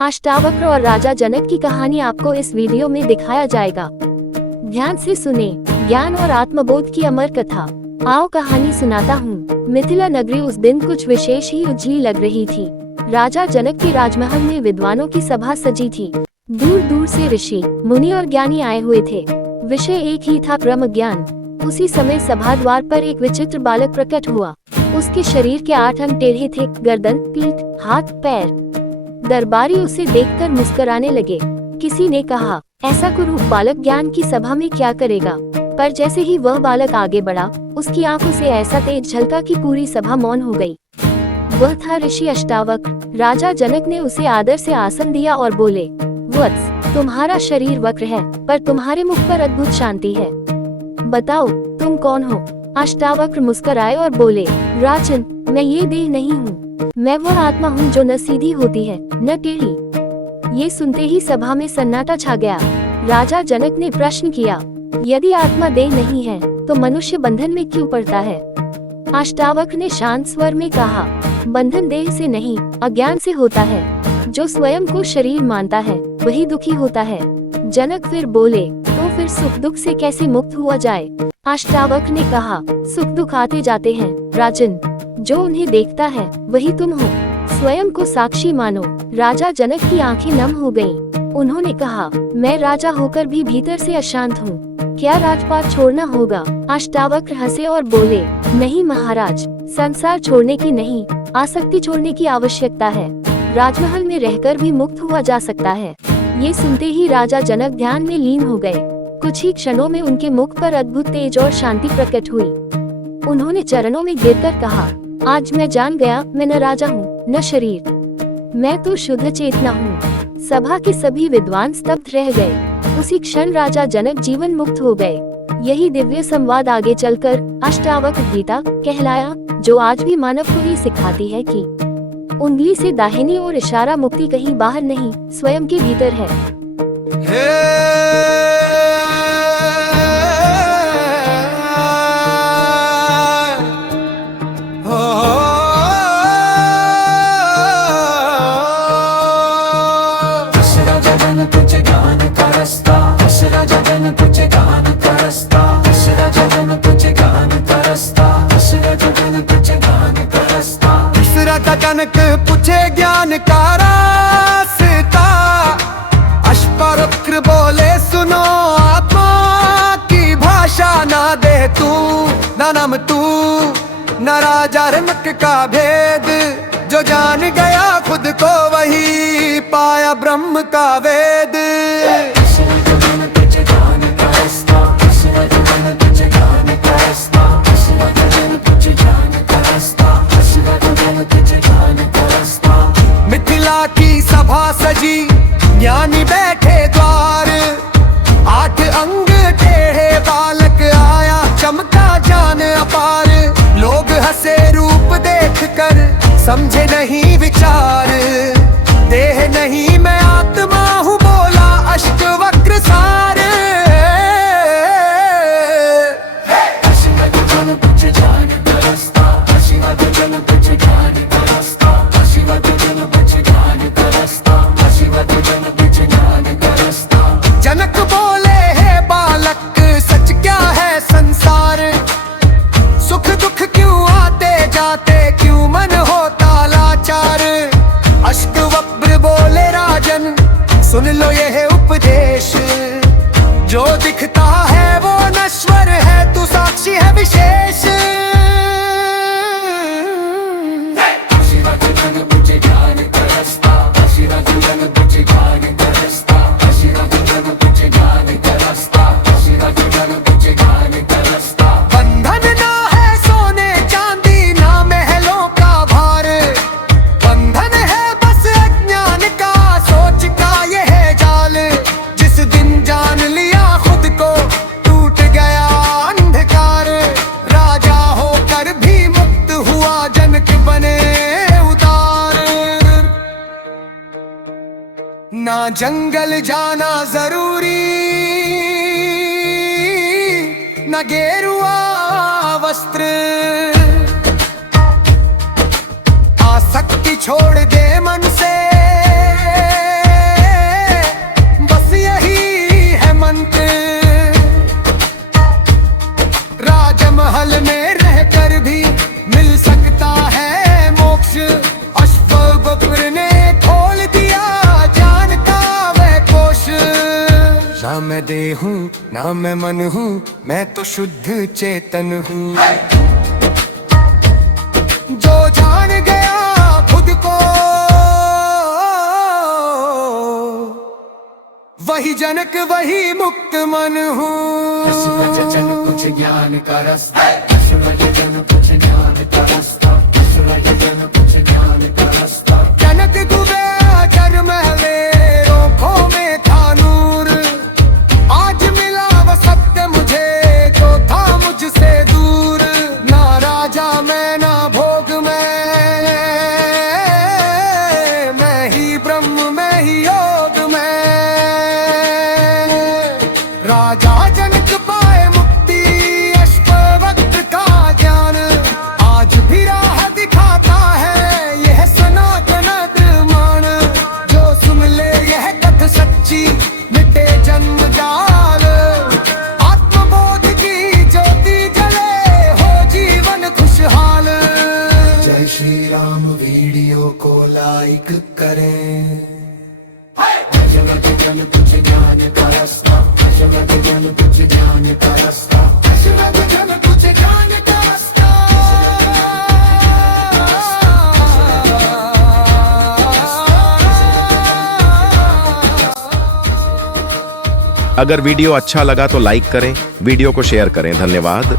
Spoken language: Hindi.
अष्टावक्र और राजा जनक की कहानी आपको इस वीडियो में दिखाया जाएगा। ध्यान से सुने, ज्ञान और आत्मबोध की अमर कथा। आओ कहानी सुनाता हूँ। मिथिला नगरी उस दिन कुछ विशेष ही उजली लग रही थी। राजा जनक के राजमहल में विद्वानों की सभा सजी थी। दूर दूर से ऋषि, मुनि और ज्ञानी आए हुए थे। विषय एक ही था, ब्रह्म ज्ञान। उसी समय सभा द्वार पर एक विचित्र बालक प्रकट हुआ। उसके शरीर के 8 अंग टेढ़े थे, गर्दन, पीठ, हाथ, पैर। दरबारी उसे देखकर मुस्कुराने लगे। किसी ने कहा, ऐसा कुरूप बालक ज्ञान की सभा में क्या करेगा? पर जैसे ही वह बालक आगे बढ़ा, उसकी आंखों से ऐसा तेज झलका कि पूरी सभा मौन हो गई। वह था ऋषि अष्टावक्र। राजा जनक ने उसे आदर से आसन दिया और बोले, वत्स, तुम्हारा शरीर वक्र है, पर तुम्हारे मुख पर अद्भुत शांति है। बताओ, तुम कौन हो? अष्टावक्र मुस्कुराए और बोले, राजन, मैं ये देह नहीं हूँ। मैं वह आत्मा हूँ जो न सीधी होती है न टेढ़ी। ये सुनते ही सभा में सन्नाटा छा गया। राजा जनक ने प्रश्न किया, यदि आत्मा देह नहीं है तो मनुष्य बंधन में क्यों पड़ता है? अष्टावक्र ने शांत स्वर में कहा, बंधन देह से नहीं, अज्ञान से होता है। जो स्वयं को शरीर मानता है वही दुखी होता है। जनक फिर बोले, तो फिर सुख दुख से कैसे मुक्त हुआ जाए? अष्टावक्र ने कहा, सुख दुख आते जाते हैं राजन, जो उन्हें देखता है वही तुम हो। स्वयं को साक्षी मानो। राजा जनक की आंखें नम हो गईं। उन्होंने कहा, मैं राजा होकर भी भीतर से अशांत हूँ। क्या राजपाट छोड़ना होगा? अष्टावक्र हंसे और बोले, नहीं महाराज, संसार छोड़ने की नहीं, आसक्ति छोड़ने की आवश्यकता है। राजमहल में रहकर भी मुक्त हुआ जा सकता है। ये सुनते ही राजा जनक ध्यान में लीन हो गए। कुछ ही क्षणों में उनके मुख पर अद्भुत तेज और शांति प्रकट हुई। उन्होंने चरणों में गिरकर कहा, आज मैं जान गया, मैं न राजा हूँ न शरीर, मैं तो शुद्ध चेतना हूँ। सभा के सभी विद्वान स्तब्ध रह गए। उसी क्षण राजा जनक जीवन मुक्त हो गए। यही दिव्य संवाद आगे चलकर अष्टावक्र गीता कहलाया, जो आज भी मानव को ही सिखाती है कि उंगली से दाहिनी ओर इशारा मुक्ति कहीं बाहर नहीं, स्वयं के भीतर है। तुझे ज्ञान का रास्ता, असरा जगन तुझे ज्ञान का रास्ता, असरा जगन तुझे ज्ञान का रास्ता, असरा जगन तुझे ज्ञान का रास्ता। तीसरा जनक पूछे ज्ञान का रास्ता। अष्टावक्र बोले, सुनो, आत्मा की भाषा ना दे तू, न नाम तू, न राजा रमक का भेद। जो जान गया खुद को वही पाया ब्रह्म का वेद। मिथिला की सभा सजी, ज्ञानी बैठे द्वार। 8 अंग टेढ़े बालक आया, चमका जान अपार। लोग हंसे रूप देख कर, समझे नहीं विचार। देह नहीं मैं आत्मा हूँ, बोला अष्टवक्र सार। जनक बोले, है बालक, सच क्या है संसार? सुख दुख क्यों आते जाते, क्यों मन होता लाचार? अष्टवक्र बोले, राजन, सुन लो ये है उपदेश। जो दिखता है वो नश्वर है, तू साक्षी है विशेष। बंधन ना है सोने चांदी, ना महलों का भार। बंधन है बस अज्ञान का, सोच का ये है जाल। जिस दिन जान लिया खुद को, टूट गया अंधकार। राजा होकर भी मुक्त हुआ, जनक बने उदार। ना जंगल जाना जरूरी, न गेरुआ वस्त्र। आसक्ति छोड़ दे मन से, मैं देह हूँ ना मैं मन हूँ, मैं तो शुद्ध चेतन हूँ। जो जान गया खुद को वही जनक वही मुक्त मन हूँ। जन कुछ ज्ञान का रास्ता, जन कुछ ज्ञान का रास्ता, जन कुछ ज्ञान का रास्ता। जनक डूबे अजर महले रोखों में था नूर, आज मिला वो सत्य मुझे जो था मुझसे दूर। ना राजा मैं ना भोग मैं ही ब्रह्म मैं ही योग मैं। राजा जनक पाए मुक्ति अष्टवक्र का ज्ञान, आज भी राह दिखाता है यह सनातन मान। जो सुन ले यह कथ सच्ची मिटे जन्म जाल, आत्मबोध की ज्योति जले हो जीवन खुशहाल। जय श्री राम वीडियो को लाइक करें। जन कुछ ज्ञान का रास्ता, जन कुछ ज्ञान का रास्ता, जन कुछ ज्ञान का रास्ता। अगर वीडियो अच्छा लगा तो लाइक करें, वीडियो को शेयर करें। धन्यवाद।